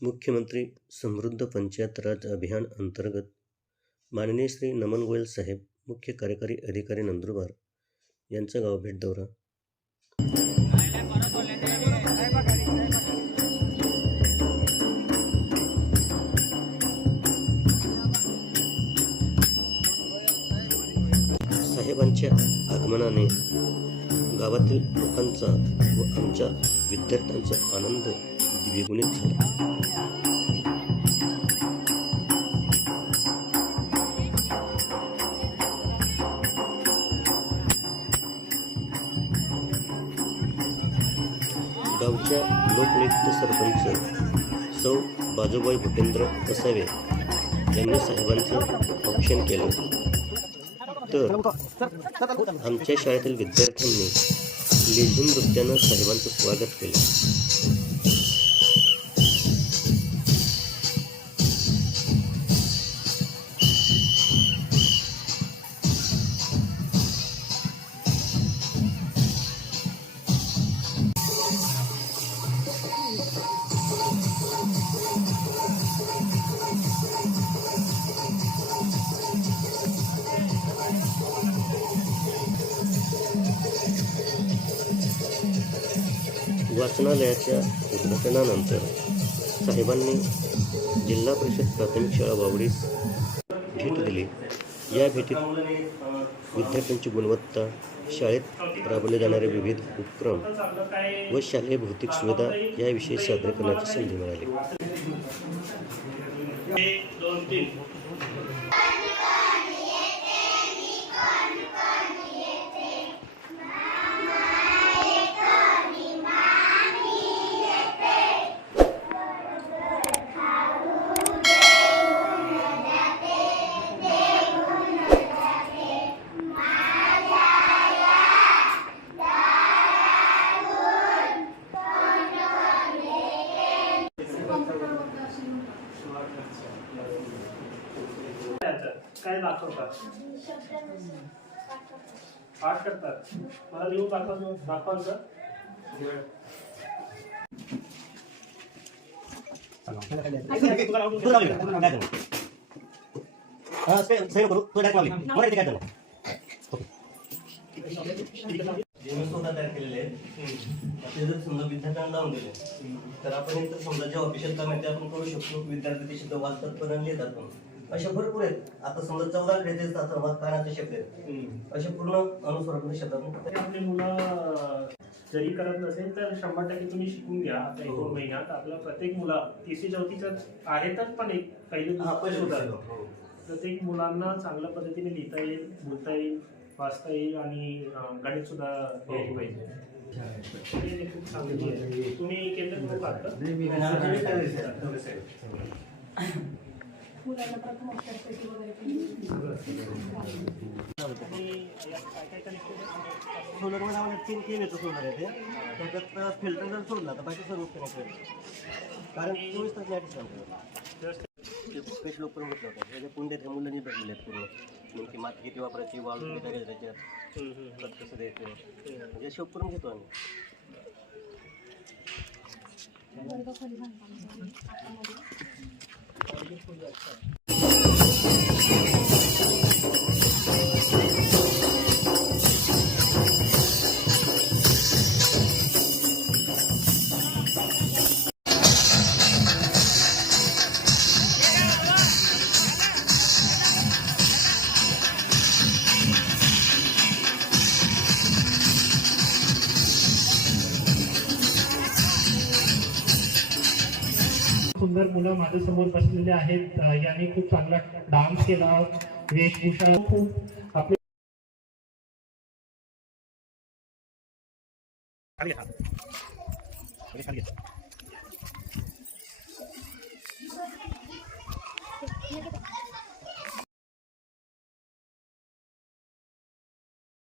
मुख्यमंत्री समृद्ध पंचायत राज अभियान अंतर्गत माननीय श्री नमन गोयल साहेब, मुख्य कार्यकारी अधिकारी नंदुरबार यांचा गाव भेट दौरा. साहेबांच्या आगमनाने गावातील लोकांचा व आमच्या विद्यार्थ्यांचा आनंद द्विगुणित झाला. गावच्या लोकनियुक्त सरपंच सौ बाजूबाई भूपेंद्र कसावे यांनी साहेबांचं औक्षण केलं, तर आमच्या शाळेतील विद्यार्थ्यांनी लेझिम नृत्यानं साहेबांचं स्वागत केलं. वाचनालयाच्या उद्घाटनानंतर साहेबांनी जिल्हा परिषद प्राथमिक शाळा वावडीस भेट दिली. या भेटीत विद्यार्थ्यांची गुणवत्ता, शाळेत राबवले जाणारे विविध उपक्रम व शालेय भौतिक सुविधा याविषयी सादर करण्याची संधी मिळाली. काय दाखवतात? पाठ करतात. मला लिहून दाखवाल का? स्वतः तयार केलेले आहेत. ते जर समजा विद्यार्थ्यांना लावून दिले तर आपण इथं समजा जे ऑफिशियल काम आहे ते आपण करू शकतो. विद्यार्थी ते शब्द वाचतात पण लिहितात पण. असे भरपूर आहेत. आता समजा 14 क्रेजेस असतात, कानाचे शब्द आहेत, असे पूर्ण अनुस्वारात्मक शब्द आपण. आपली मुलं जरी करत नसेल तर 100% तुम्ही शिकून घ्या. आता 1 महिन्यात आपला प्रत्येक मुला 3री-4थीच्या आहेतच, पण एक पहिली प्रत्येक मुलांना चांगल्या पद्धतीने लिहिता येईल, बोलता येईल, वाचता येईल आणि गणित सुद्धा यायला पाहिजे. खूप चांगली आहे. तुम्ही केंद्र करून पाहता सोलर 3 केलं सोलर आहे ते. त्याच्यात फिल्टर जर सोडला तर बाकी सर्व कारण 24 तास लाईट चालतं. स्पेशल उपकरण घेतलं होतं. त्याच्या कुंड्यात ह्या मुलांनी भेटलेले आहेत पूर्ण. मग ती माती किती वापरायची, वाळू किती करायचं, त्याच्यात खत कसं द्यायचं, म्हणजे असे उपकरण घेतो आम्ही. सुंदर मुलं माझ्या समोर बसलेले आहेत. यांनी खूप चांगला डान्स केला, वेशभूषा खूप आपले खाली